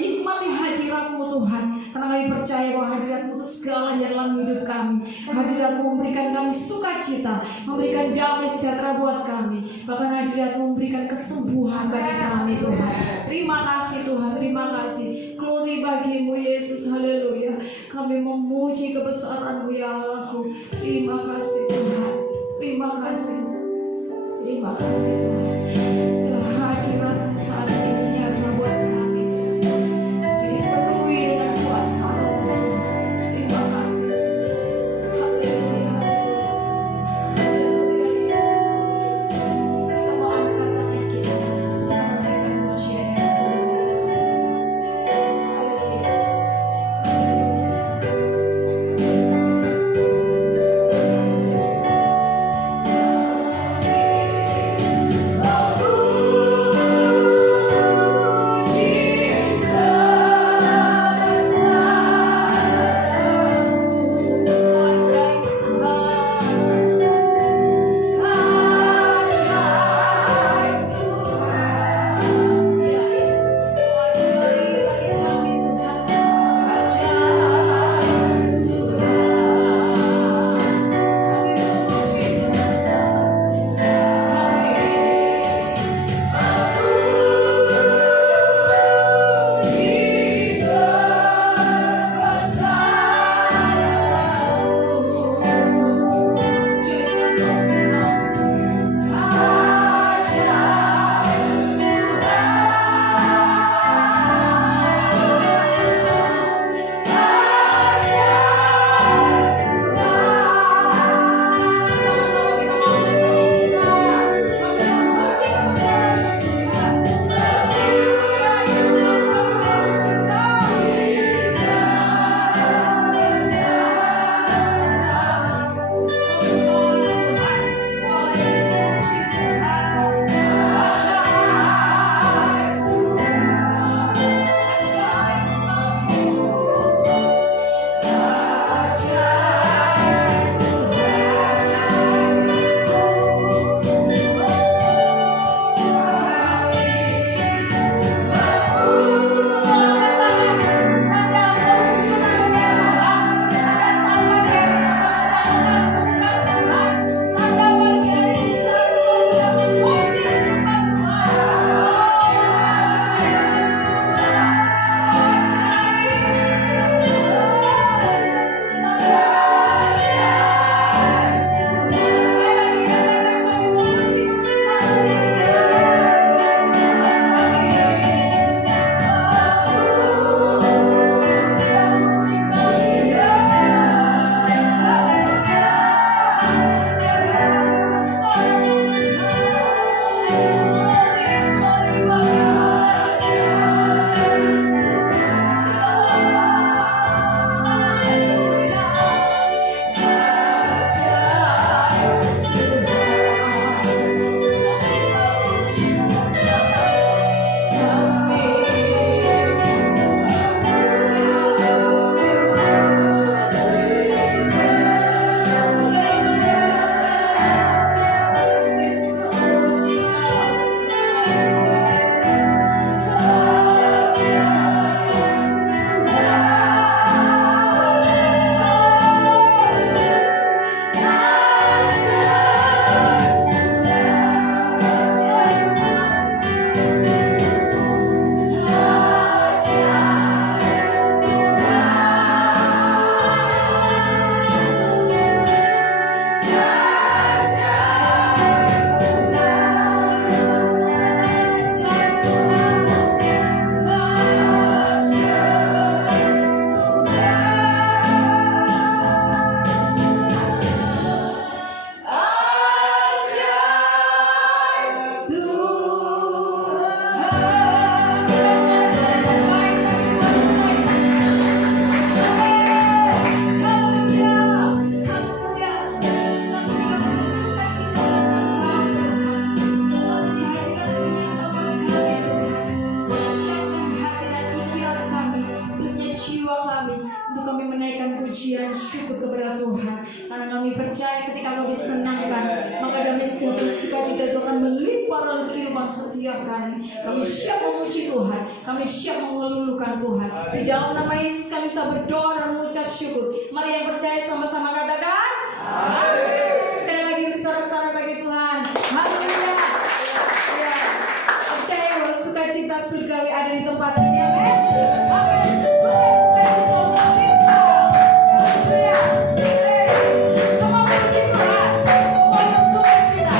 menikmati hadirat-Mu Tuhan. Karena kami percaya bahwa hadirat-Mu itu segalanya dalam hidup kami. Hadirat-Mu memberikan kami sukacita, memberikan damai sejahtera buat kami. Bahkan hadirat-Mu memberikan kesembuhan bagi kami Tuhan. Terima kasih Tuhan, terima kasih. Glory bagi-Mu Yesus, haleluya. Kami memuji kebesaran-Mu ya Allahku. Terima kasih Tuhan, terima kasih. Terima kasih Tuhan. Biarlah hadirat-Mu saat ini ya Allah buat kami Tuhan. Kami dipenuhi dengan kuasa-Mu Tuhan. Terima kasih Yesus. Haleluya, haleluya Yesus. Kita mau angkat tangan kita. Kita menaikkan pujian yang sungguh-sungguh. Haleluya, pujian syukur kepada Tuhan. Karena kami percaya ketika kau disenangkan, maka damai sejahtera sukacita itu akan melimpah dalam kehidupan setiap kami. Kami siap memuji Tuhan, kami siap mengelulukan Tuhan. Di dalam nama Yesus kami bisa berdoa dan mengucap syukur. Mari yang percaya sama-sama katakan amin. Sekali lagi bersorak-sorai bagi Tuhan. Haleluya. Ya, percaya bahwa sukacita surgawi ada di tempat ini. Amin. Amin. Sukacita melimpah. Haleluya. Semua puji Tuhan. Semuanya sukacita.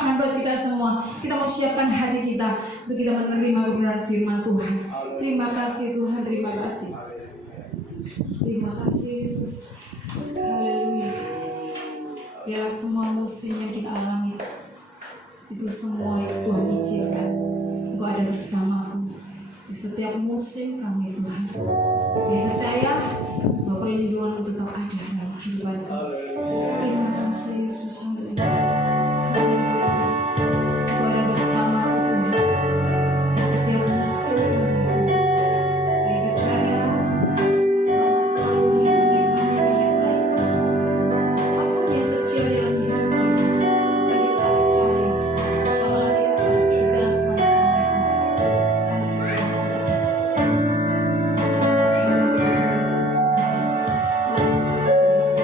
limpahan buat kita semua. Kita mau siapkan hati kita untuk kita menerima kebenaran firman Tuhan. Terima kasih Tuhan, terima kasih. Terima kasih Yesus. Haleluya. Biarlah semua musim yang kita alami itu semua yang Tuhan izinkan. Engkau ada bersamaku di setiap musim kami Tuhan. Dia percaya bahwa perlindungan tetap ada dalam kehidupanku. Terima kasih Yesus. Haleluya. Engkau ada bersamaku Tuhan di setiap musim kami Tuhan. Dia percaya Engkau selalu melindungi kami, menyertai kami. Apapun yang terjadi dalam hidup ini, kami tetap percaya bahwa Dia akan tinggalkan kami Tuhan. Haleluya Yesus. Haleluya Yesus. Terima kasih Tuhan.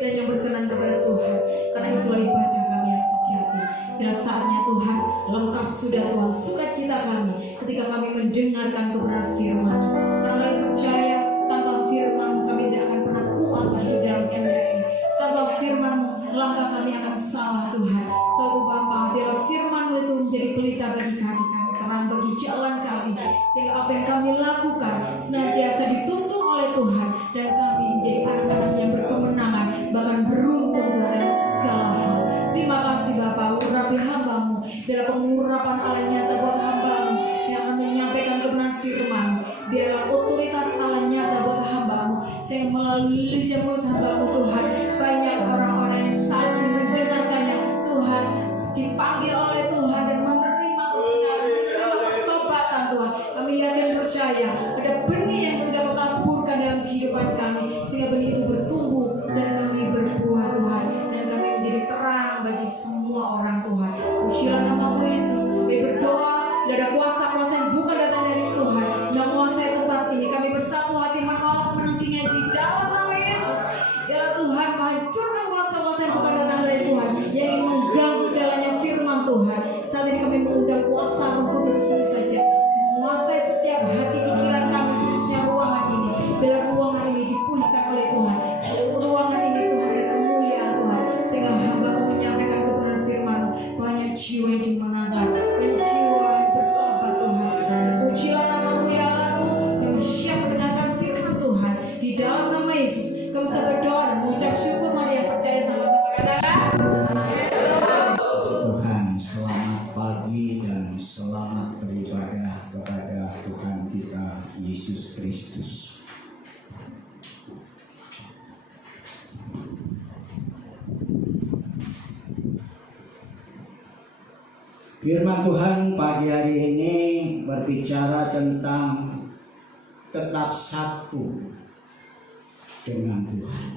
dan yang berkenan kepada Tuhan. Karena itulah ibadah kami yang sejati. Dan saatnya Tuhan, lengkap sudah Tuhan sukacita kami ketika kami mendengarkan kebenaran firman. Karena kami percaya tanpa firman kami tidak akan pernah kuat hidup dalam dunia ini. Tanpa firman-Mu langkah kami akan salah Tuhan. Suatu Bapa, biarlah firman-Mu itu menjadi pelita bagi kami, terang bagi jalan kami, sehingga apa yang kami lakukan senantiasa dituntun oleh Tuhan, dan kami menjadi anak-anak yang berkemenangan, bahkan beruntung Tuhan dalam segala hal. Terima kasih Bapa, urapi hamba-Mu dalam pengurapan Allah nyata buat hamba-Mu yang akan menyampaikan kebenaran firman. Biarlah otoritas Allah nyata buat hamba-Mu, sehingga melalui lidah mulut hamba-Mu Tuhan, banyak orang-orang yang saat ini mendengarkannya Tuhan, dipanggil oleh Tuhan dan menerima kebenaran, menerima pertobatan Tuhan. Kami yakin percaya ada benih yang sudah Kau taburkan dalam kehidupan kami, sehingga benih itu bertumbuh dan kami berbuah Tuhan, dan kami menjadi terang bagi semua orang Tuhan. Pujilah nama-Mu Yesus. Kami berdoa, tidak ada kuasa-kuasa yang bukan datang dari Tuhan yang menguasai tempat ini. Kami bersatu hati menolak menantinya di dalam nama Yesus. Ya Tuhan, menghancurkan kuasa-kuasa yang bukan datang dari Tuhan yang ingin mengganggu jalannya firman Tuhan. Saat ini kami mengundang kuasa Roh Kudus saja menguasai setiap hati pikiran kami, khususnya ruangan ini. Bila ruangan ini dipulihkan oleh Tuhan, ruangan ini Tuhan ada kemuliaan Tuhan, sehingga hamba-Mu menyampaikan kebenaran firman. Banyak jiwa yang dimenangkan, banyak jiwa yang bertobat Tuhan. Pujilah nama-Mu ya Allah, yang siap mendengarkan firman Tuhan. Di dalam nama Yesus kami berdoa dan mengucap syukur. Mari yang percaya sama-sama katakan Tuhan. Selamat pagi dan selamat beribadah kepada Tuhan kita Yesus Kristus. Firman Tuhan pagi hari ini berbicara tentang tetap satu dengan Tuhan.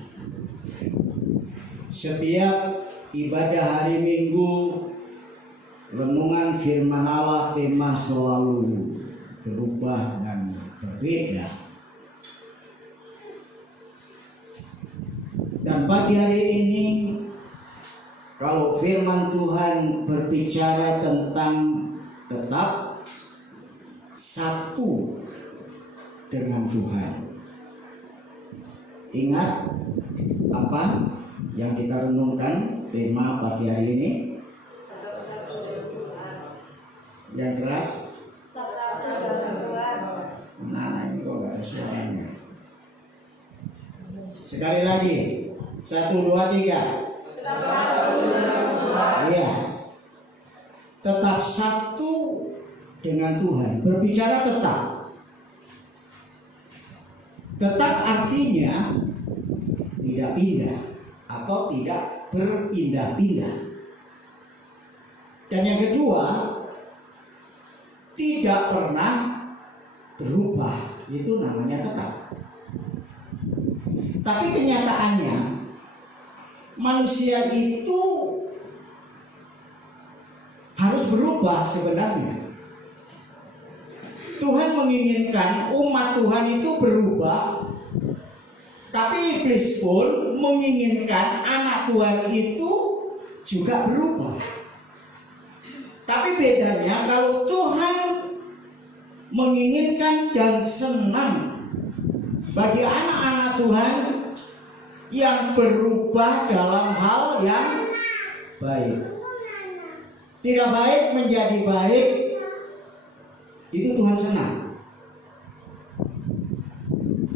Setiap ibadah hari Minggu, renungan firman Allah, tema selalu berubah dan berbeda. Dan pagi hari ini, kalau firman Tuhan berbicara tentang tetap satu dengan Tuhan. Ingat apa yang kita renungkan tema pagi hari ini? Yang keras? Nah, ini kok gak ada suaranya. Sekali lagi, 1, 2, 3. Iya. Tetap satu dengan Tuhan. Berbicara tetap. Tetap artinya tidak pindah atau tidak berpindah-pindah. Dan yang kedua, tidak pernah berubah. Itu namanya tetap. Tapi kenyataannya manusia itu harus berubah sebenarnya. Tuhan menginginkan umat Tuhan itu berubah, tapi iblis pun menginginkan anak Tuhan itu juga berubah. Tapi bedanya, kalau Tuhan menginginkan dan senang bagi anak-anak Tuhan yang berubah dalam hal yang baik. Tidak baik menjadi baik, itu Tuhan senang.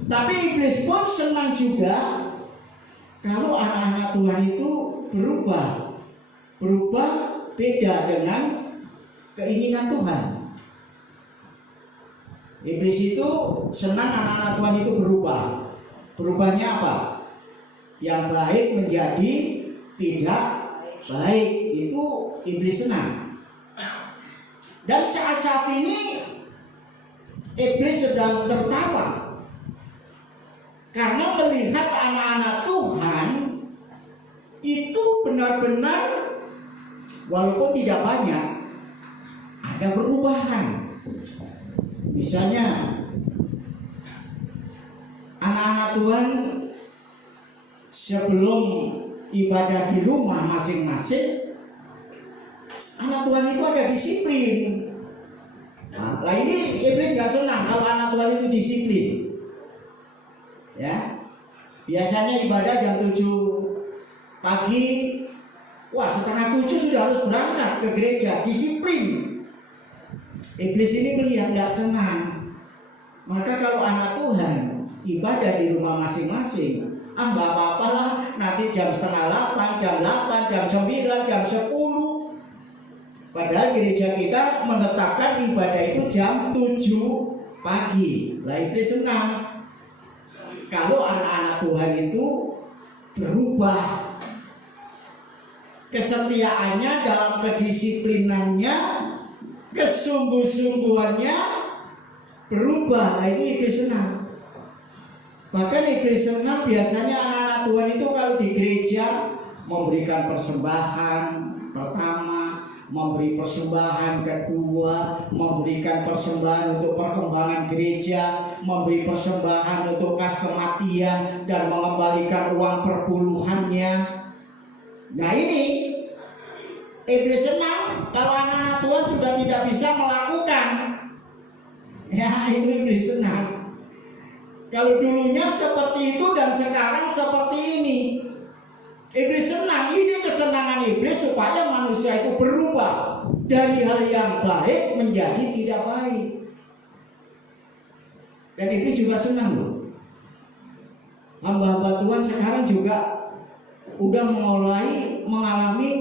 Tapi iblis pun senang juga kalau anak-anak Tuhan itu berubah. Berubah beda dengan keinginan Tuhan. Iblis itu senang anak-anak Tuhan itu berubah. Berubahnya apa? Yang baik menjadi tidak baik, itu iblis senang. Dan saat ini iblis sedang tertawa karena melihat anak-anak Tuhan itu benar-benar, walaupun tidak banyak, ada perubahan. Misalnya anak-anak Tuhan sebelum ibadah di rumah masing-masing, anak Tuhan itu ada disiplin. Nah ini iblis gak senang kalau anak Tuhan itu disiplin. Ya, biasanya ibadah jam 7 pagi, wah setengah 7 sudah harus berangkat ke gereja, disiplin. Iblis ini melihat gak senang. Maka kalau anak Tuhan ibadah di rumah masing-masing, nggak apa-apa lah, nanti jam setengah 8, jam 8, jam 9, jam 10. Padahal gereja kita menetapkan ibadah itu jam 7 pagi. Lah iblis senang kalau anak-anak Tuhan itu berubah kesetiaannya dalam kedisiplinannya, kesungguh-sungguhannya berubah. Nah itu iblis senang. Bahkan iblis senang biasanya anak-anak Tuhan itu kalau di gereja memberikan persembahan pertama, memberi persembahan kedua, memberikan persembahan untuk perkembangan gereja, memberi persembahan untuk kas kematian, dan mengembalikan uang perpuluhannya. Nah ini iblis senang kalau anak-anak Tuhan sudah tidak bisa melakukan. Ya ini iblis senang. Kalau dulunya seperti itu dan sekarang seperti ini, iblis senang. Ini kesenangan iblis supaya manusia itu berubah dari hal yang baik menjadi tidak baik. Dan iblis juga senang loh. Hamba-hamba Tuhan sekarang juga udah mulai mengalami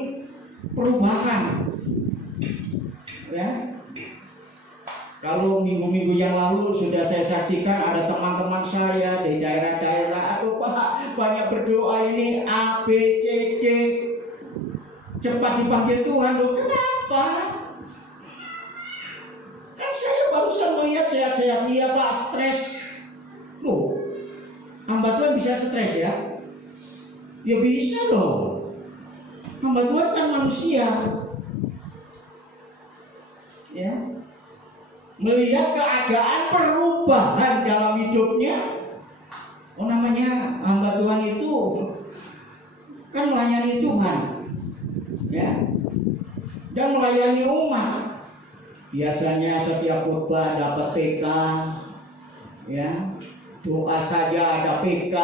perubahan. Ya. Kalau minggu-minggu yang lalu sudah saya saksikan ada teman-teman saya di daerah-daerah, aduh Pak, banyak berdoa ini A, B, C, D, cepat dipanggil Tuhan. Loh kenapa? Kan saya barusan melihat sehat-sehat. Iya Pak, stres. Loh, hamba Tuhan bisa stres ya? Ya bisa loh. Hamba Tuhan kan manusia. Ya, melihat keadaan perubahan dalam hidupnya. Oh namanya hamba Tuhan itu kan melayani Tuhan, ya, dan melayani umat. Biasanya setiap khotbah dapat PK, ya, doa saja ada PK,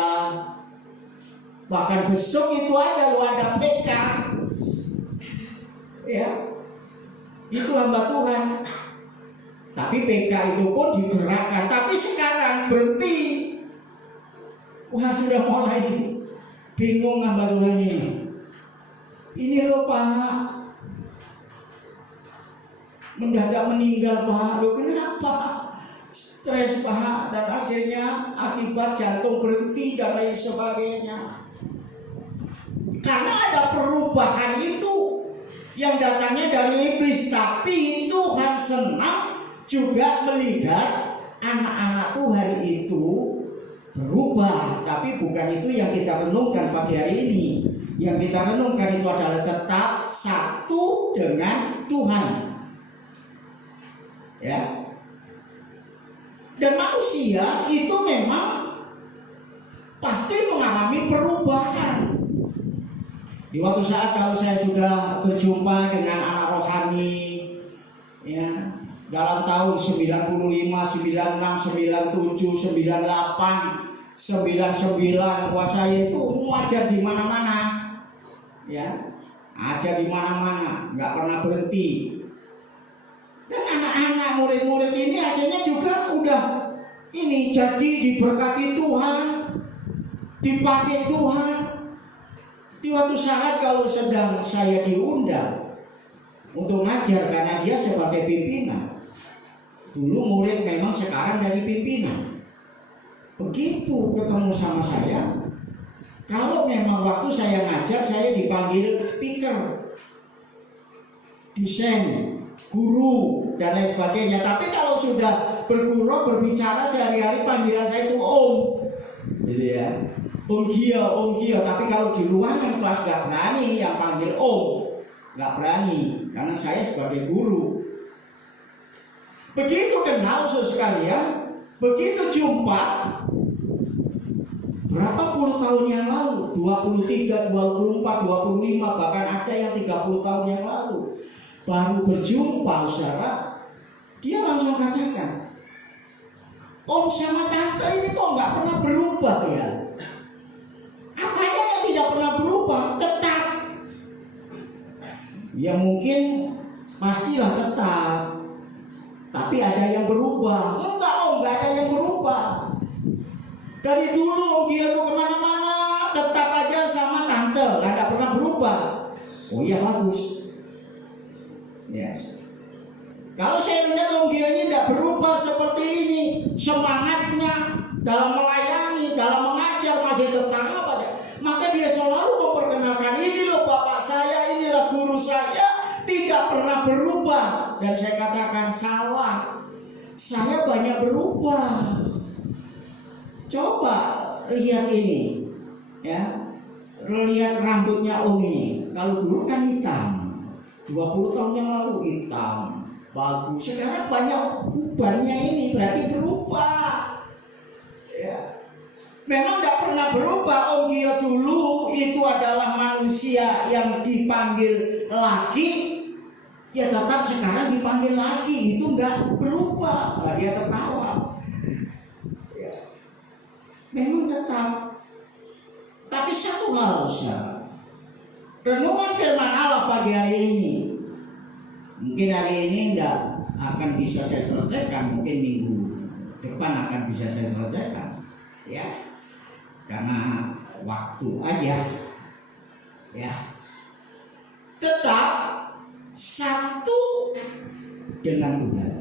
bahkan besok itu aja lu ada PK, ya, itu hamba Tuhan. Tapi PK itu pun digerakkan. Tapi sekarang berhenti. Wah sudah mulai bingung hamba Tuhan ini. Ini loh Pak, mendadak meninggal Pak. Loh kenapa? Stres Pak. Dan akhirnya akibat jantung berhenti dan lain sebagainya. Karena ada perubahan itu yang datangnya dari iblis. Tapi Tuhan senang juga melihat anak-anak Tuhan itu berubah. Tapi bukan itu yang kita renungkan pagi hari ini. Yang kita renungkan itu adalah tetap satu dengan Tuhan, ya. Dan manusia itu memang pasti mengalami perubahan. Di waktu saat kalau saya sudah berjumpa dengan anak rohani, ya, dalam tahun 95, 96, 97, 98, 99, wah saya itu mengajar di mana-mana, ya, ajar di mana-mana, nggak pernah berhenti. Dan anak-anak murid-murid ini akhirnya juga udah ini jadi diberkati Tuhan, dipakai Tuhan. Di waktu saat kalau sedang saya diundang untuk ngajar karena dia sebagai pimpinan. Dulu murid memang, sekarang dari pimpinan. Begitu ketemu sama saya, kalau memang waktu saya ngajar saya dipanggil speaker, dosen, guru, dan lain sebagainya. Tapi kalau sudah berguru berbicara sehari-hari panggilan saya itu om, gitu ya, om Gio. Tapi kalau di ruangan kelas gak berani yang panggil om, gak berani karena saya sebagai guru. Begitu kenal saudara sekalian, begitu jumpa berapa puluh tahun yang lalu, 23, 24, 25, bahkan ada yang 30 tahun yang lalu, baru berjumpa saudara, dia langsung katakan, om sama tante ini kok nggak pernah berubah ya? Apanya yang tidak pernah berubah? Tetap. Ya mungkin pastilah tetap, tapi ada yang berubah. Enggak om, nggak ada yang berubah. Dari dulu om dia tuh kemana-mana tetap aja sama tante, nggak pernah berubah. Oh iya bagus. Ya. Kalau saya lihat om dia ini tidak berubah seperti ini, semangatnya dalam melayani, dalam mengajar masih tetap aja. Maka dia selalu memperkenalkan, ini loh bapak saya, inilah guru saya, tidak pernah berubah. Dan saya katakan salah, saya banyak berubah. Coba lihat ini, ya, lihat rambutnya om ini. Kalau dulu kan hitam, 20 tahun yang lalu hitam, bagus. Sekarang banyak ubannya ini, berarti berubah. Ya. Memang tidak pernah berubah. Om Gio dulu itu adalah manusia yang dipanggil laki, ya tetap sekarang dipanggil laki, itu nggak berubah. Nah, dia tertawa. Memang tetap. Tapi satu hal saudara, renungan firman Allah pagi hari ini, mungkin hari ini tidak akan bisa saya selesaikan, mungkin minggu depan akan bisa saya selesaikan, ya, karena waktu aja, ya. Tetap satu dengan Tuhan.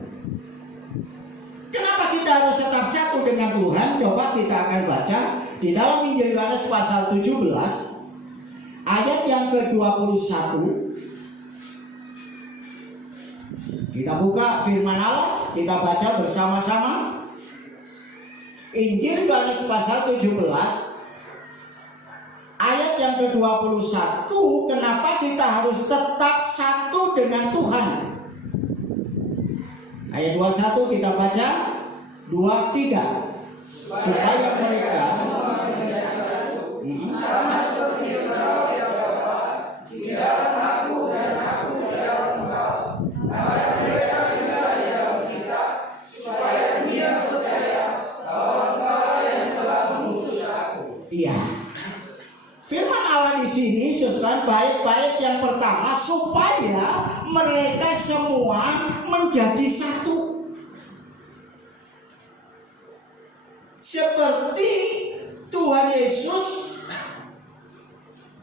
Kenapa kita harus tetap satu dengan Tuhan? Coba kita akan baca di dalam Injil Yohanes pasal 17 ayat yang ke-21. Kita buka firman Allah, kita baca bersama-sama. Injil Yohanes pasal 17 ayat yang ke-21. Kenapa kita harus tetap satu dengan Tuhan? Ayat 21 kita baca, 23, supaya mereka iya. Firman Allah di sini susun baik-baik yang pertama supaya mereka semua menjadi satu. Seperti Tuhan Yesus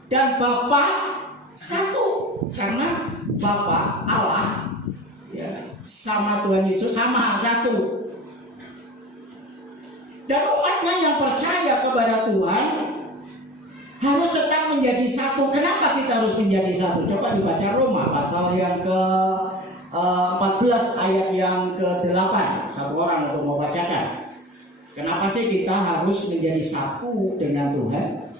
dan Bapa satu. Karena Bapa Allah ya, sama Tuhan Yesus sama satu. Dan umatnya yang percaya kepada Tuhan harus tetap menjadi satu. Kenapa kita harus menjadi satu? Coba dibaca Roma pasal yang ke-14 ayat yang ke-8. Satu orang untuk membacakan. Kenapa sih kita harus menjadi satu dengan Tuhan?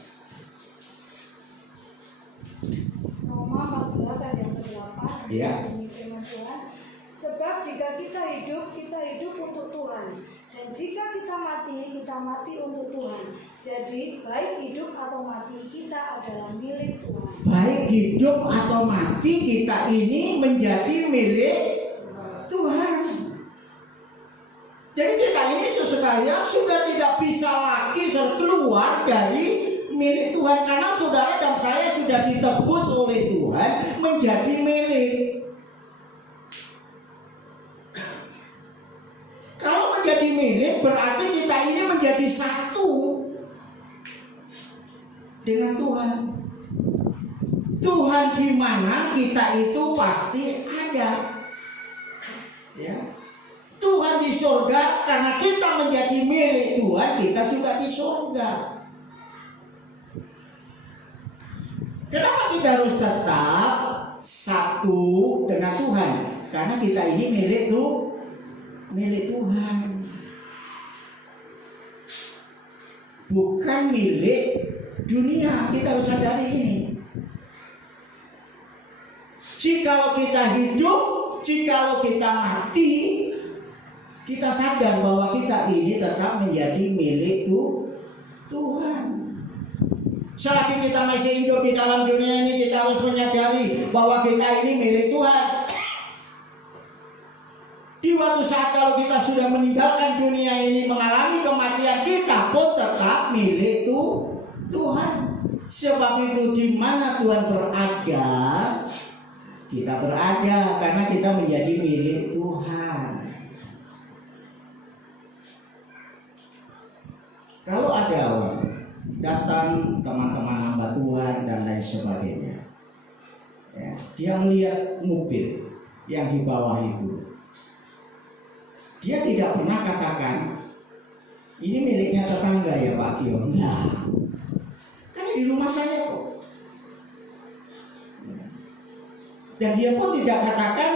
Roma 14 ayat yang ke-8. Iya. Firman Tuhan, sebab jika kita hidup untuk Tuhan. Dan jika kita mati untuk Tuhan. Jadi baik hidup atau mati kita adalah milik Tuhan. Baik hidup atau mati kita ini menjadi milik Tuhan. Jadi kita ini sekalian sudah tidak bisa lagi keluar dari milik Tuhan. Karena saudara dan saya sudah ditebus oleh Tuhan menjadi milik. Kalau menjadi milik berarti kita ini menjadi satu dengan Tuhan. Tuhan di mana kita itu pasti ada. Ya. Tuhan di surga, karena kita menjadi milik Tuhan, kita juga di surga. Kenapa kita harus tetap satu dengan Tuhan? Karena kita ini milik Tuhan, bukan milik dunia. Kita harus sadari ini. Jikalau kita hidup, jikalau kita mati, kita sadar bahwa kita ini tetap menjadi milik Tuhan. Selagi kita masih hidup di dalam dunia ini, kita harus menyadari bahwa kita ini milik Tuhan. Di waktu saat kalau kita sudah meninggalkan dunia ini, mengalami kematian, kita pun tetap milik Tuhan. Sebab itu di mana Tuhan berada, kita berada karena kita menjadi milik Tuhan. Kalau ada orang datang, teman-teman hamba Tuhan dan lain sebagainya, ya, dia melihat mobil yang di bawah itu, dia tidak pernah katakan ini miliknya tetangga ya Pak Kio. Enggak, karena di rumah saya kok. Dan dia pun tidak katakan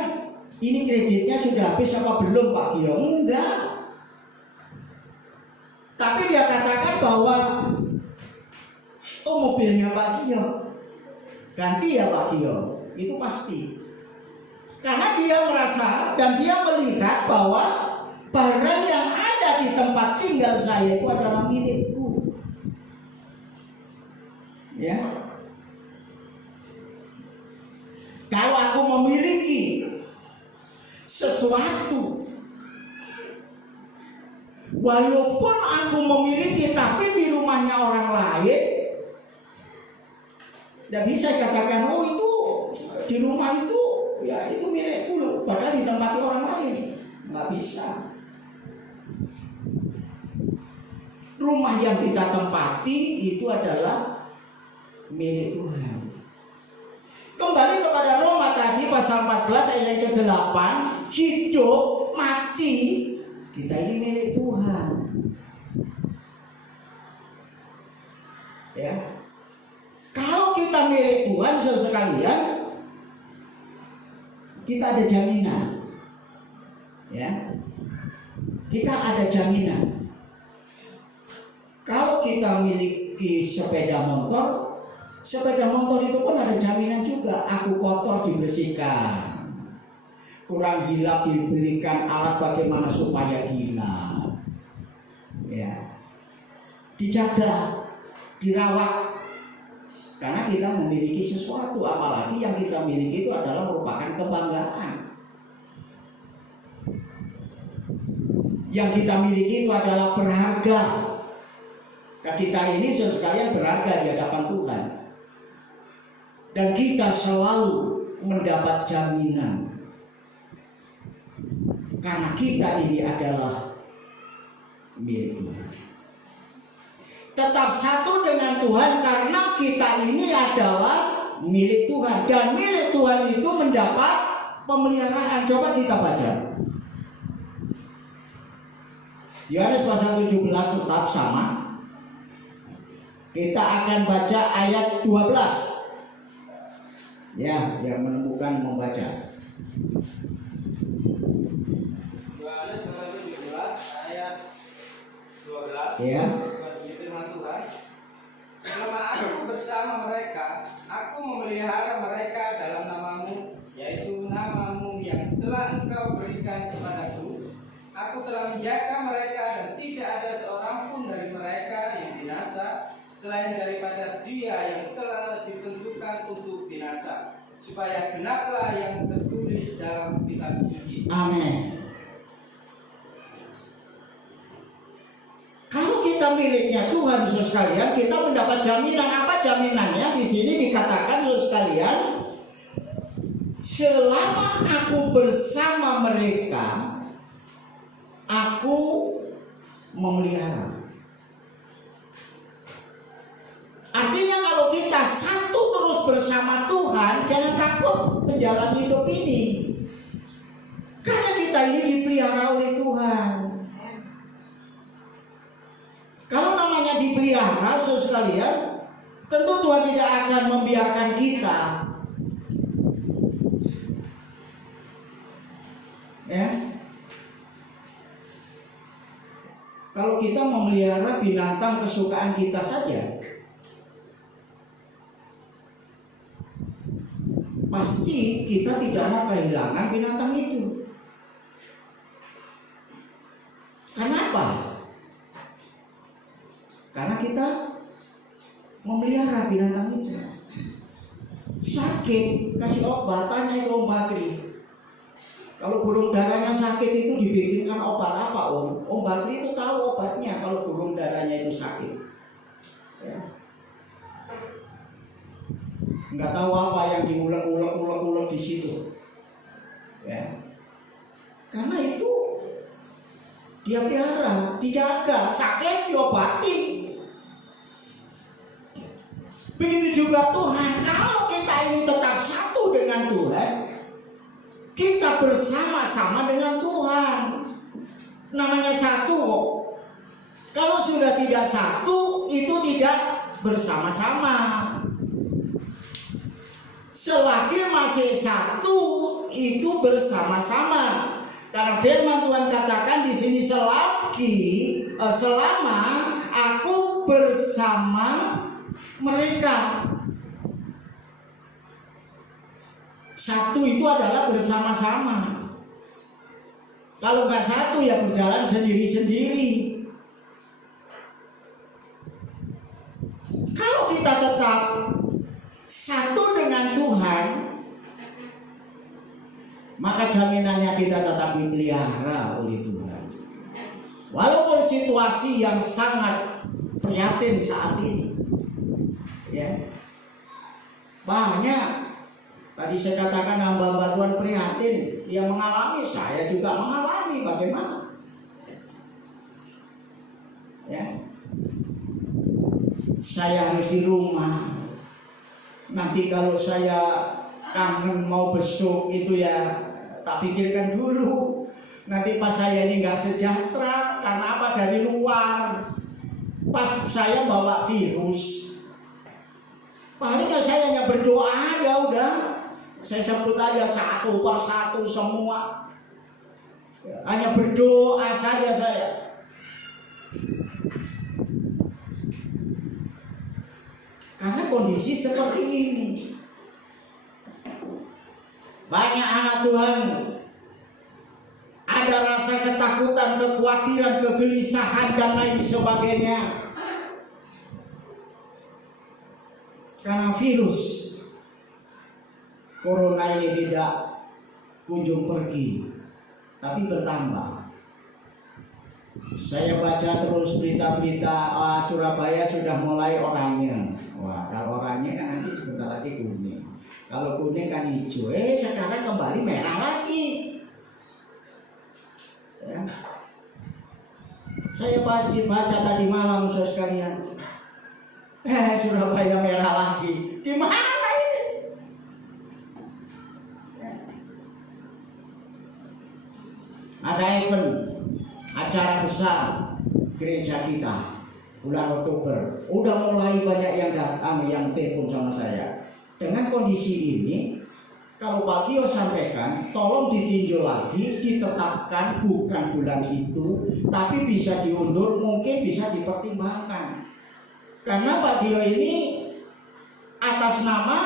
ini kreditnya sudah habis apa belum Pak Kio. Enggak, tapi dia katakan bahwa oh mobilnya Pak Kio ganti ya Pak Kio, itu pasti. Karena dia merasa dan dia melihat bahwa barang yang ada di tempat tinggal saya itu adalah milikku. Ya. Kalau aku memiliki sesuatu, walaupun aku memiliki tapi di rumahnya orang lain, tidak bisa katakan oh itu di rumah itu ya itu milikku, padahal ditempati orang lain. Nggak bisa. Rumah yang kita tempati itu adalah milik Tuhan. Kembali kepada Roma tadi pasal 14 ayat yang ke-8, hidup mati kita ini milik Tuhan. Ya. Kalau kita milik Tuhan, saudara sekalian, kita ada jaminan. Ya. Kita ada jaminan. Kalau kita memiliki sepeda motor itu pun ada jaminan juga. Aku kotor dibersihkan, kurang hilap diberikan alat bagaimana supaya hilap. Ya. Dijaga, dirawat. Karena kita memiliki sesuatu, apalagi yang kita miliki itu adalah merupakan kebanggaan. Yang kita miliki itu adalah berharga. Kita ini saudara sekalian berharga di hadapan Tuhan. Dan kita selalu mendapat jaminan. Karena kita ini adalah milik Tuhan. Tetap satu dengan Tuhan karena kita ini adalah milik Tuhan. Dan milik Tuhan itu mendapat pemeliharaan. Coba kita baca Yohanes pasal 17 tetap sama. Kita akan baca ayat 12. Ya, yang menemukan membaca. Yohanes pasal 17 ayat 12. Ya. Firman Tuhan, selama aku bersama mereka, aku memelihara mereka dalam namamu, yaitu namamu yang telah engkau berikan kepadaku. Aku telah menjaga mereka dan tidak ada seorang pun dari mereka yang binasa, selain daripada dia yang telah ditentukan untuk binasa, supaya genaplah yang tertulis dalam kitab suci. Amin. Kalau kita miliknya Tuhan, saudara sekalian, kita mendapat jaminan. Apa jaminannya? Di sini dikatakan, saudara sekalian, selama aku bersama mereka, aku memelihara. Artinya kalau kita satu terus bersama Tuhan, jangan takut menjalani hidup ini. Karena kita ini dipelihara oleh Tuhan. Kalau namanya dipelihara, saudara sekalian, tentu Tuhan tidak akan membiarkan kita. Ya. Kalau kita memelihara binatang kesukaan kita saja, pasti kita tidak mau kehilangan binatang itu. Karena apa? Karena kita sakit, kasih obat. Tanya itu Om Bakri. Kalau burung darahnya sakit itu dibikinkan obat apa Om? Om Bakri itu tahu obatnya kalau burung darahnya itu sakit. Ya. Nggak tahu apa yang diulek-ulek di situ. Ya. Karena itu dia pelihara, dijaga, sakit diobati. Begitu juga Tuhan, kalau kita ini tetap satu dengan Tuhan, kita bersama-sama dengan Tuhan. Namanya satu. Kalau sudah tidak satu, itu tidak bersama-sama. Selagi masih satu, itu bersama-sama. Karena firman Tuhan katakan di sini selama aku bersama mereka. Satu itu adalah bersama-sama. Kalau nggak satu ya berjalan sendiri-sendiri. Kalau kita tetap satu dengan Tuhan, maka jaminannya kita tetap dipelihara oleh Tuhan. Walaupun situasi yang sangat prihatin saat ini, ya, banyak. Tadi saya katakan hamba-hamba Tuhan prihatin, yang mengalami, saya juga mengalami. Bagaimana? Ya, saya harus di rumah. Nanti kalau saya kangen mau besok itu ya tak pikirkan dulu. Nanti pas saya ini nggak sejahtera karena apa, dari luar. Pas saya bawa virus, palingnya saya hanya berdoa aja udah. Saya sebut aja satu persatu semua. Hanya berdoa saja saya. Karena kondisi seperti ini. Banyak anak Tuhan ada rasa ketakutan, kekhawatiran, kegelisahan dan lain sebagainya. Karena virus Corona ini tidak kunjung pergi, tapi bertambah. Saya baca terus berita-berita, Surabaya sudah mulai oranye. Wah, kalau oranye kan nanti sebentar lagi kuning. Kalau kuning kan hijau. Sekarang kembali merah lagi. Ya. Saya baca tadi malam saudara sekalian. Surabaya merah lagi. Di mana ini? Ya. Ada event, acara besar gereja kita bulan Oktober. Udah mulai banyak yang datang, yang telepon sama saya. Dengan kondisi ini, kalau Pak Gio sampaikan, tolong ditinjau lagi, ditetapkan bukan bulan itu, tapi bisa diundur, mungkin bisa dipertimbangkan. Karena Pak Gio ini atas nama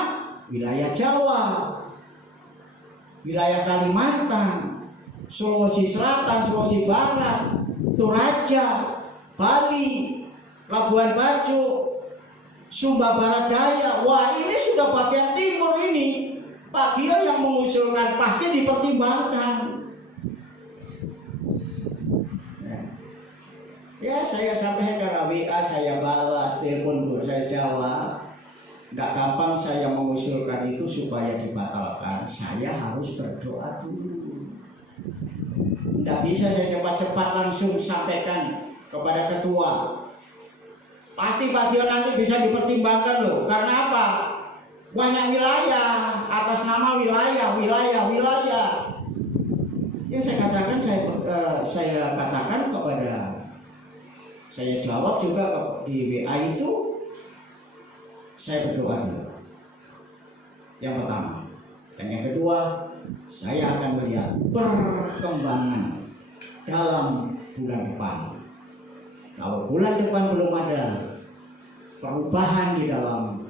wilayah Jawa, wilayah Kalimantan, Sulawesi Selatan, Sulawesi Barat, Toraja, Bali, Labuan Bajo, Sumba Barat Daya. Wah, ini sudah bagian timur ini. Pak Gio yang mengusulkan, pasti dipertimbangkan. Ya, saya sampaikan WA, saya balas, telepon saya jawab. Tidak gampang saya mengusulkan itu supaya dibatalkan. Saya harus berdoa dulu. Tidak bisa saya cepat-cepat langsung sampaikan kepada ketua. Pasti Pak Gio nanti bisa dipertimbangkan loh. Karena apa? Banyak wilayah, atas nama wilayah. Ya saya katakan, saya katakan kepada, saya jawab juga di WA itu, saya berdoa dulu. Yang pertama. Dan yang kedua, saya akan melihat perkembangan dalam bulan depan. Kalau bulan depan belum ada perubahan di dalam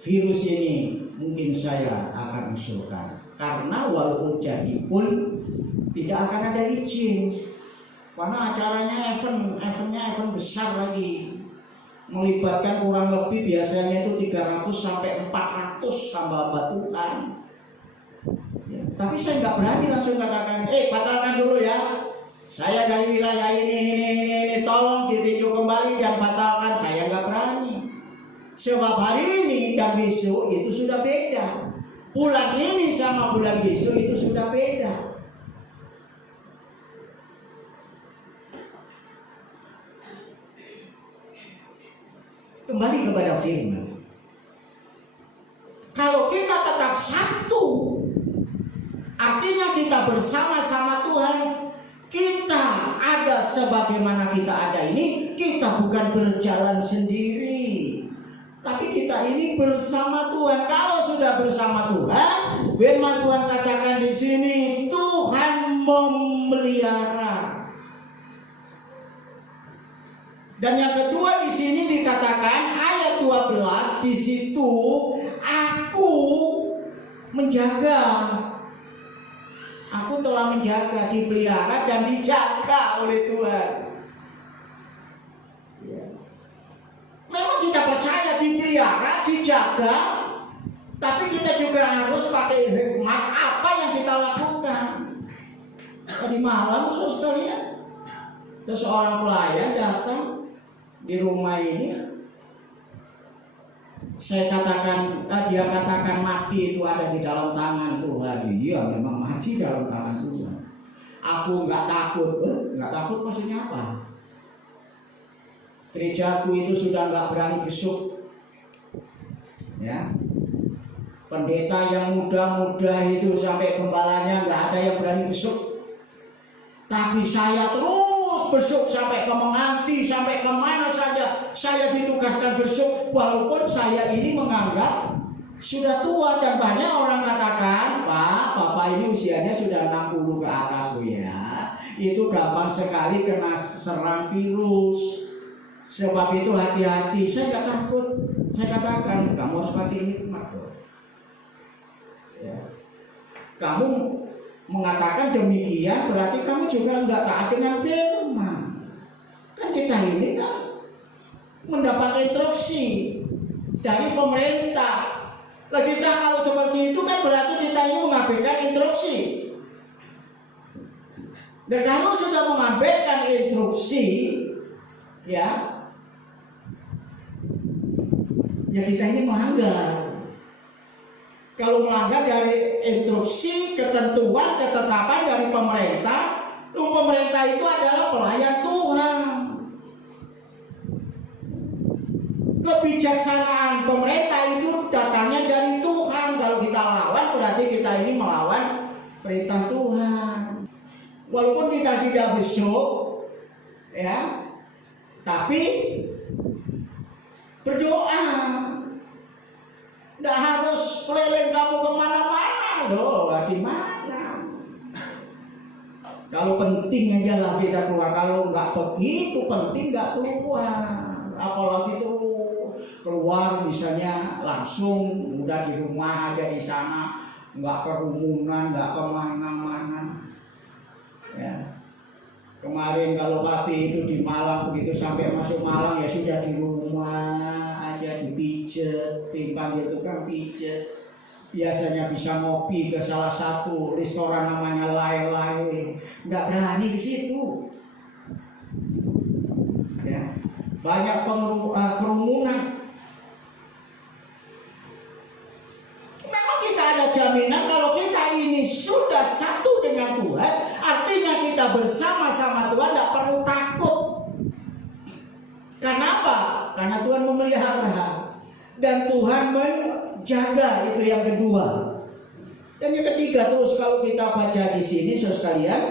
virus ini, mungkin saya akan usulkan. Karena walaupun jadi pun tidak akan ada izin. Karena acaranya event besar lagi. melibatkan kurang lebih biasanya itu 300 sampai 400 hamba-hamba Tuhan. Ya, tapi saya nggak berani langsung katakan, batalkan dulu ya. Saya dari wilayah ini, tolong ditinjau kembali dan batalkan. Saya nggak berani. Sebab hari ini dan besok itu sudah beda. Bulan ini sama bulan besok itu sudah beda. Kembali kepada firman. Kalau kita tetap satu, artinya kita bersama-sama Tuhan. Kita ada sebagaimana kita ada ini, kita bukan berjalan sendiri, tapi kita ini bersama Tuhan. Kalau sudah bersama Tuhan, firman Tuhan katakan di sini, Tuhan memelihara. Dan yang kedua di sini dikatakan ayat 12, di situ aku menjaga. Aku telah menjaga, dipelihara dan dijaga oleh Tuhan. Ya. Memang kita percaya dipelihara, dijaga, tapi kita juga harus pakai hikmat apa yang kita lakukan. Tadi malam saudara sekalian, ada seorang pelayan datang di rumah ini. Saya katakan, dia katakan mati itu ada di dalam tangan Tuhan. Iya, memang mati dalam tangan Tuhan. Aku nggak takut. Nggak takut maksudnya apa? Gerejaku itu sudah nggak berani besuk. Ya, pendeta yang muda-muda itu sampai gembalanya nggak ada yang berani besuk. Tapi saya terus besuk sampai ke Menganti, sampai kemana saja saya ditugaskan besuk, walaupun saya ini menganggap sudah tua. Dan banyak orang katakan, Pak, Bapak ini usianya sudah 60 ke atas, Bu ya. Itu gampang sekali kena serang virus. Sebab itu hati-hati. Saya nggak takut. Saya katakan, kamu harus pakai hikmat, bro. Ya. Kamu mengatakan demikian berarti kamu juga nggak taat dengan firman. Kan kita ini kan mendapat instruksi dari pemerintah. Lah kita kalau seperti itu kan berarti kita ini mengabaikan instruksi. Dan kalau sudah mengabaikan instruksi, ya kita ini melanggar. Kalau melanggar dari instruksi, ketentuan, ketetapan dari pemerintah, pemerintah itu adalah pelayan Tuhan. Kebijaksanaan pemerintah itu datangnya dari Tuhan. Kalau kita lawan berarti kita ini melawan perintah Tuhan. Walaupun kita tidak besok, ya, tapi berdoa. Tidak harus keliling kamu kemana-mana loh, gimana? Kalau penting aja lah kita keluar. Kalau nggak begitu penting nggak keluar. Apalagi itu keluar misalnya langsung udah di rumah aja di sana, nggak kerumunan, nggak kemana-mana. Ya. Kemarin kalau Pati itu di Malang, begitu sampai masuk Malang ya sudah di rumah aja dipijet, timpang itu kan pijet. Biasanya bisa ngopi ke salah satu restoran namanya Lai-Lai, nggak berani ke situ. Ya, banyak kerumunan. Memang kita ada jaminan kalau kita ini sudah satu dengan Tuhan, artinya kita bersama-sama Tuhan, tidak perlu takut. Kenapa? Karena Tuhan memelihara dan Tuhan menjaga, itu yang kedua. Dan yang ketiga, terus kalau kita baca di sini, saudara sekalian,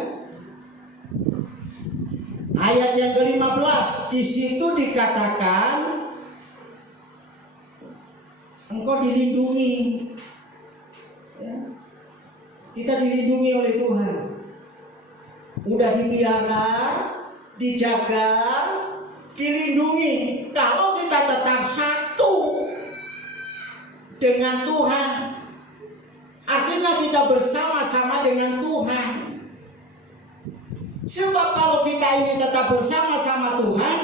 ayat yang ke-15 di situ dikatakan engkau dilindungi. Ya. Kita dilindungi oleh Tuhan. Udah dipelihara, dijaga, dilindungi. Kalau kita tetap satu dengan Tuhan, artinya kita bersama-sama dengan Tuhan. Sebab kalau kita ini tetap bersama-sama Tuhan,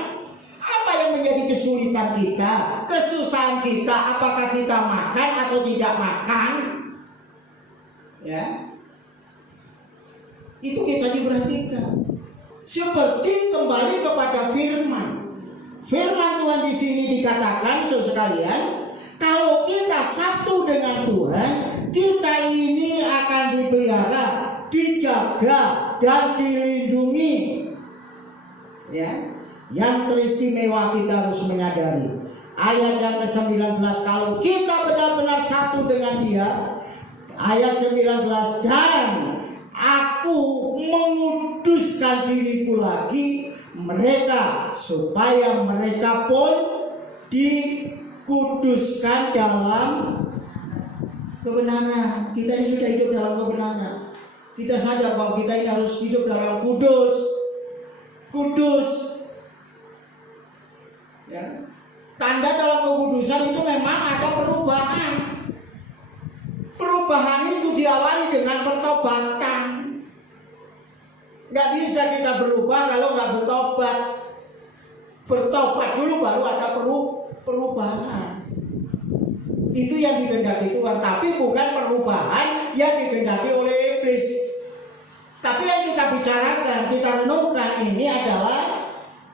apa yang menjadi kesulitan kita, kesusahan kita, apakah kita makan atau tidak makan, ya, itu kita diperhatikan. Seperti kembali kepada firman. Firman Tuhan di sini dikatakan, saudara sekalian, kalau kita satu dengan Tuhan, kita ini akan dipelihara, dijaga dan dilindungi. Ya, yang teristimewa kita harus menyadari ayat yang ke-19, kalau kita benar-benar satu dengan Dia. Ayat 19, dan aku menguduskan diriku lagi mereka, supaya mereka pun dikuduskan dalam kebenaran. Kita ini sudah hidup dalam kebenaran. Kita sadar bahwa kita ini harus hidup dalam kudus. Ya. Tanda dalam kekudusan itu memang ada perubahan. Perubahan itu diawali dengan pertobatan. Nggak bisa kita berubah kalau nggak bertobat. Bertobat dulu baru ada perubahan. Itu yang dikehendaki Tuhan, tapi bukan perubahan yang dikehendaki oleh iblis. Tapi yang kita bicarakan, kita renungkan ini adalah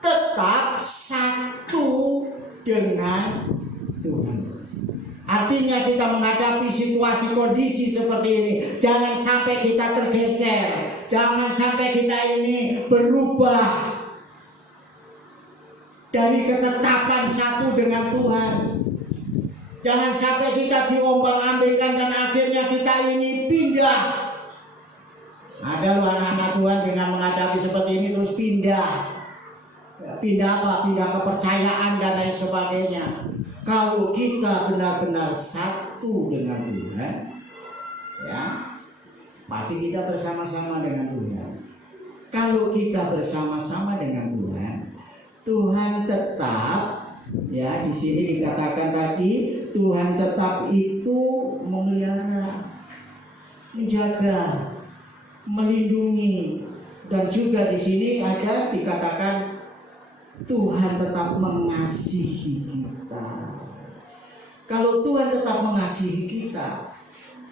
tetap satu dengan Tuhan. Artinya kita menghadapi situasi kondisi seperti ini, jangan sampai kita tergeser, jangan sampai kita ini berubah dari ketetapan satu dengan Tuhan. Jangan sampai kita diombang-ambingkan dan akhirnya kita ini pindah. Ada anak-anak Tuhan dengan menghadapi seperti ini terus pindah. Pindah apa? Pindah kepercayaan dan lain sebagainya. Kalau kita benar-benar satu dengan Tuhan, ya, pasti kita bersama-sama dengan Tuhan. Kalau kita bersama-sama dengan Tuhan, Tuhan tetap, ya, di sini dikatakan tadi, Tuhan tetap itu memelihara, menjaga, melindungi, dan juga di sini ada dikatakan Tuhan tetap mengasihi kita. Kalau Tuhan tetap mengasihi kita,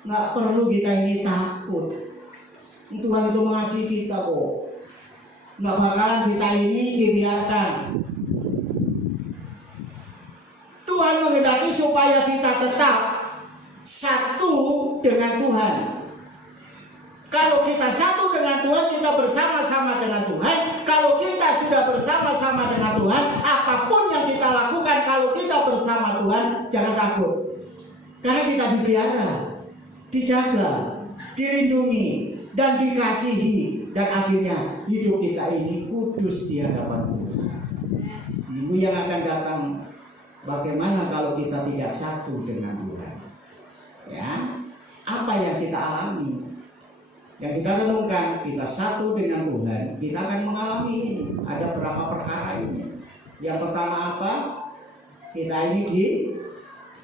nggak perlu kita ini takut. Tuhan itu mengasihi kita kok. Nggak bakalan kita ini dibiarkan. Tuhan menghendaki supaya kita tetap satu dengan Tuhan. Kalau kita satu dengan Tuhan, kita bersama-sama dengan Tuhan. Kalau kita sudah bersama-sama dengan Tuhan, apapun yang kita lakukan, kalau kita bersama Tuhan, jangan takut. Karena kita dipelihara, dijaga, dilindungi, dan dikasihi. Dan akhirnya hidup kita ini kudus di hadapan Tuhan. Minggu yang akan datang, bagaimana kalau kita tidak satu dengan Tuhan? Ya, apa yang kita alami? Yang kita renungkan, kita satu dengan Tuhan, kita akan mengalami ini. Ada berapa perkara ini. Yang pertama apa? Kita ini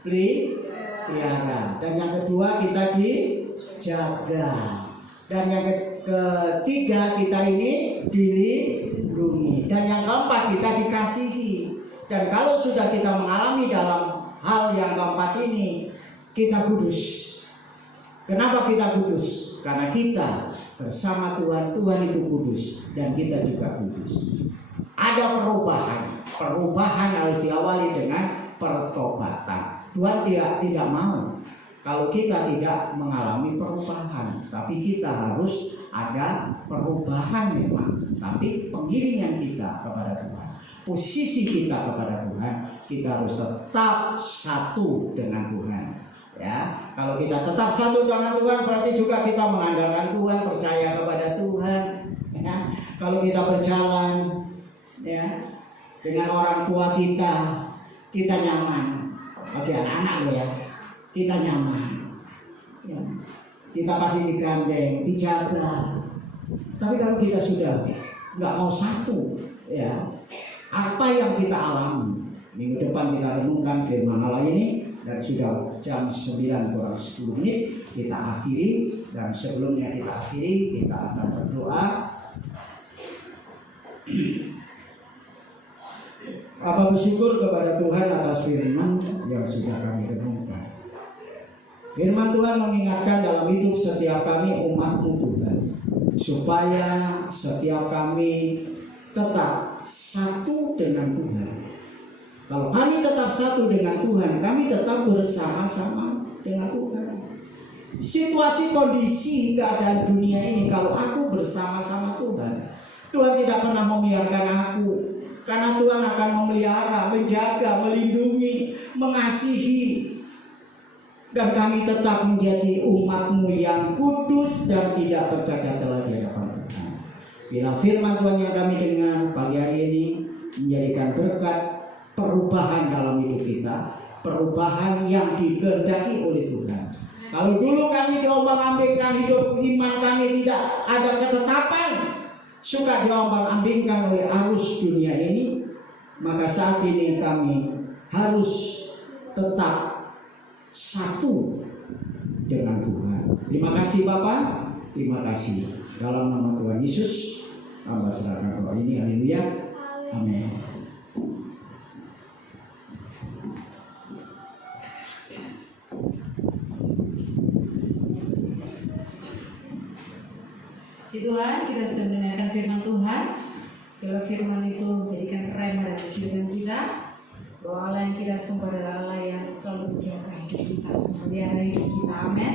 dipelihara. Dan yang kedua kita dijaga. Dan yang ketiga kita ini dilindungi. Dan yang keempat kita dikasihi. Dan kalau sudah kita mengalami dalam hal yang keempat ini, kita kudus. Kenapa kita kudus? Karena kita bersama Tuhan, Tuhan itu kudus dan kita juga kudus. Ada perubahan. Perubahan harus diawali dengan pertobatan. Tuhan tidak mau kalau kita tidak mengalami perubahan, tapi kita harus ada perubahan memang. Tapi pengiringan kita kepada Tuhan, posisi kita kepada Tuhan, kita harus tetap satu dengan Tuhan. Ya, kalau kita tetap satu dengan Tuhan, berarti juga kita mengandalkan Tuhan, percaya kepada Tuhan. Ya, kalau kita berjalan, ya, dengan orang tua kita nyaman. Bagi anak-anak lo ya, kita nyaman. Ya, kita pasti digandeng, dijaga. Tapi kalau kita sudah nggak mau satu, ya, apa yang kita alami? Minggu depan kita renungkan firman Allah ini. Dan sudah jam 9 kurang 10 menit kita akhiri. Dan sebelumnya kita akhiri, kita akan berdoa. Apa bersyukur kepada Tuhan atas firman yang sudah kami renungkan. Firman Tuhan mengingatkan dalam hidup setiap kami umat-Mu Tuhan, supaya setiap kami tetap satu dengan Tuhan. Kalau kami tetap satu dengan Tuhan, kami tetap bersama-sama dengan Tuhan. Situasi, kondisi, keadaan dunia ini, kalau aku bersama-sama Tuhan, Tuhan tidak pernah membiarkan aku. Karena Tuhan akan memelihara, menjaga, melindungi, mengasihi. Dan kami tetap menjadi umat-Mu yang kudus dan tidak bercacat celah di hadapan Tuhan. Bila firman Tuhan yang kami dengar pagi hari ini menjadikan berkat perubahan dalam hidup kita, perubahan yang dikehendaki oleh Tuhan. Kalau dulu kami diombang-ambingkan hidup iman kami tidak ada ketetapan, suka diombang-ambingkan oleh arus dunia ini, maka saat ini kami harus tetap satu dengan Tuhan. Terima kasih Bapak, terima kasih. Dalam nama Tuhan Yesus, hamba serahkan doa ini. Haleluya. Amin. Puji Tuhan, kita sudah mendengarkan firman Tuhan. Kalau firman itu menjadikan rema dalam kehidupan kita, bahwa Allah yang kita sembah adalah Allah yang selalu menjaga hidup kita, memelihara hidup kita. Amin.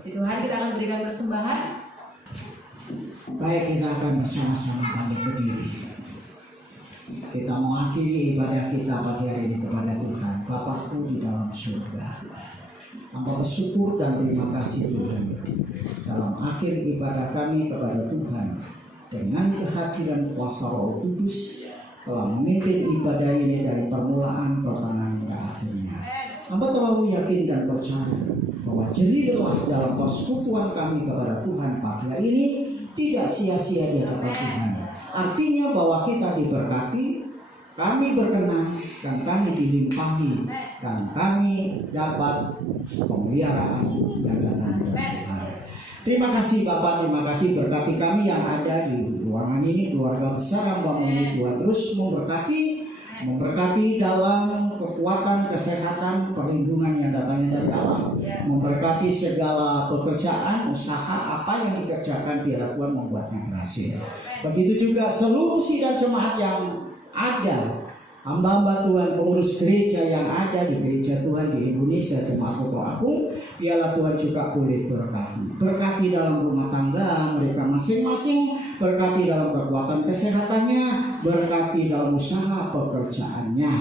Puji Tuhan, kita akan berikan persembahan. Baik, kita akan bersama-sama bangkit berdiri. Kita mengakhiri ibadah kita pagi hari ini kepada Tuhan. Bapakku di dalam surga, hamba bersyukur dan terima kasih Tuhan dalam akhir ibadah kami kepada Tuhan, dengan kehadiran kuasa Roh Kudus telah memimpin ibadah ini dari permulaan pertengahan hingga akhirnya. Hamba terlalu yakin dan percaya bahwa jerih lelah dalam persekutuan kami kepada Tuhan pagi hari ini tidak sia-sia di hadapan Tuhan. Artinya bahwa kita diberkati, kami berkenan, dan kami dilimpahi, dan kami dapat pemeliharaan yang datang dari Tuhan. Terima kasih Bapak, terima kasih berkati kami yang ada di ruangan ini, keluarga besar hamba ini. Tuhan terus memberkati dalam kekuatan, kesehatan, perlindungan yang datangnya dari Allah, memberkati segala pekerjaan, usaha apa yang dikerjakan, biar Tuhan membuatnya berhasil. Begitu juga seluruh sidang jemaat yang ada, hamba-hamba Tuhan, pengurus gereja yang ada di gereja Tuhan di Indonesia, Jemaat Putra Agung, biarlah Tuhan juga boleh berkati dalam rumah tangga mereka masing-masing, berkati dalam kekuatan kesehatannya, berkati dalam usaha pekerjaannya,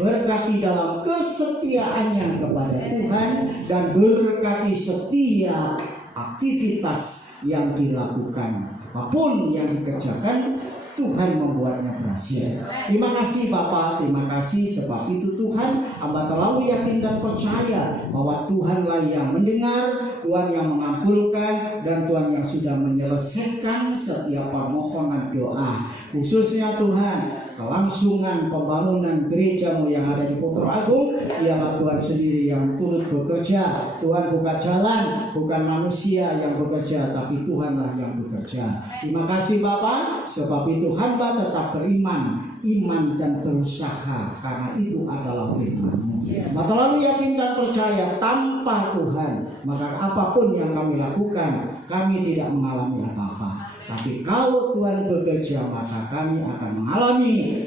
berkati dalam kesetiaannya kepada Tuhan, dan berkati setiap aktivitas yang dilakukan, apapun yang dikerjakan, Tuhan membuatnya berhasil. Terima kasih Bapak, terima kasih sebab itu Tuhan, hamba terlalu yakin dan percaya bahwa Tuhanlah yang mendengar, Tuhan yang mengabulkan, dan Tuhan yang sudah menyelesaikan setiap permohonan doa. Khususnya Tuhan, kelangsungan pembangunan gereja-Mu yang ada di Putra Agung, ialah Tuhan sendiri yang turut bekerja. Tuhan buka jalan, bukan manusia yang bekerja, tapi Tuhanlah yang bekerja. Terima kasih Bapak, sebab itu hamba tetap beriman, iman dan berusaha, karena itu adalah firman-Mu. Maka terlalu yakin dan percaya tanpa Tuhan, maka apapun yang kami lakukan, kami tidak mengalami apa-apa. Tapi kalau Tuhan bekerja, maka kami akan mengalami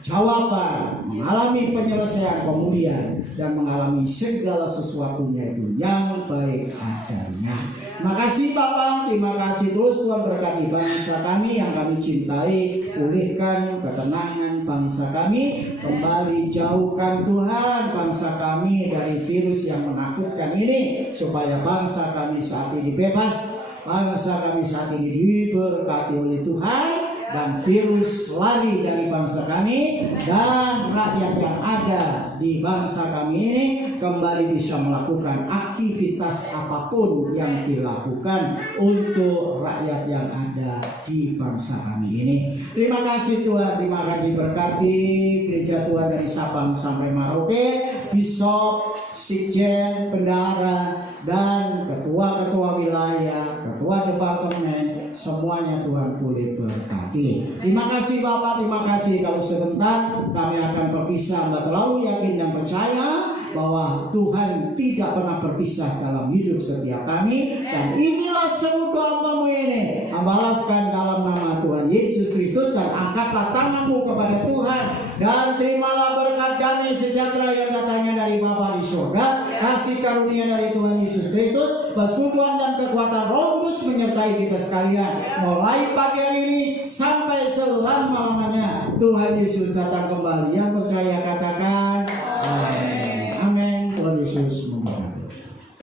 jawaban, mengalami penyelesaian, pemulihan, dan mengalami segala sesuatunya itu yang baik adanya. Terima kasih Bapak, terima kasih terus Tuhan berkati bangsa kami yang kami cintai, pulihkan ketenangan bangsa kami, kembali jauhkan Tuhan bangsa kami dari virus yang menakutkan ini, supaya bangsa kami saat ini bebas, bangsa kami saat ini diberkati oleh Tuhan, dan virus lari dari bangsa kami, dan rakyat yang ada di bangsa kami ini kembali bisa melakukan aktivitas apapun yang dilakukan untuk rakyat yang ada di bangsa kami ini. Terima kasih Tuhan, terima kasih berkati gereja Tuhan dari Sabang sampai Merauke, Bishop, Sikjen, Bendahara, dan ketua-ketua wilayah, ketua departemen, semuanya Tuhan boleh berkati. Terima kasih Bapak, terima kasih. Kalau sebentar kami akan berpisah, Mbak selalu yakin dan percaya bahwa Tuhan tidak pernah berpisah dalam hidup setiap kami. Dan inilah seru doa-mu ini, balaskan dalam nama Tuhan Yesus Kristus, dan angkatlah tanganmu kepada Tuhan dan terimalah berkat damai sejahtera yang datangnya dari Bapa di surga, kasih karunia dari Tuhan Yesus Kristus, persekutuan dan kekuatan Roh Kudus menyertai kita sekalian mulai pagi hari ini sampai selama-lamanya. Tuhan Yesus datang kembali. Yang percaya katakan amin. Amin. Tuhan Yesus